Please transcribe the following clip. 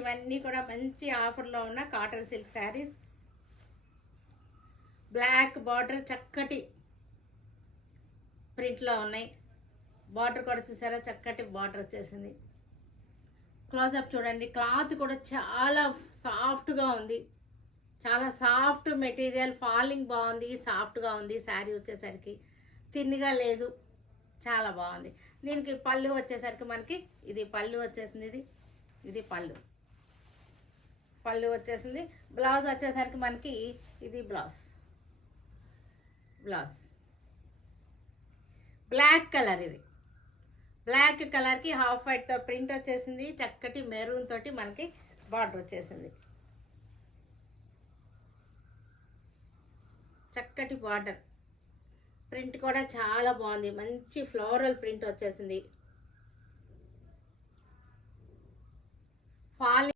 ఇవన్నీ కూడా మంచి ఆఫర్లో ఉన్న cotton silk saris. Black border చక్కటి ప్రింట్లో ఉన్నాయి. బార్డర్ కూడా చూసారా, చక్కటి బార్డర్ వచ్చేసింది. క్లోజప్ చూడండి, క్లాత్ కూడా చాలా సాఫ్ట్గా ఉంది. చాలా సాఫ్ట్ మెటీరియల్, ఫాలింగ్ బాగుంది, సాఫ్ట్గా ఉంది. శారీ వచ్చేసరికి తిన్నిగా లేదు, చాలా బాగుంది. దీనికి పళ్ళు వచ్చేసరికి మనకి ఇది పళ్ళు వచ్చేసింది. ఇది పళ్ళు వచ్చేసింది. బ్లౌజ్ వచ్చేసరికి మనకి ఇది బ్లౌజ్ బ్లాక్ కలర్. ఇది బ్లాక్ కలర్కి హాఫ్ వైట్తో ప్రింట్ వచ్చేసింది. చక్కటి మెరూన్ తోటి మనకి బార్డర్ వచ్చేసింది. చక్కటి బార్డర్ ప్రింట్ కూడా చాలా బాగుంది. మంచి ఫ్లోరల్ ప్రింట్ వచ్చేసింది. ఫాల్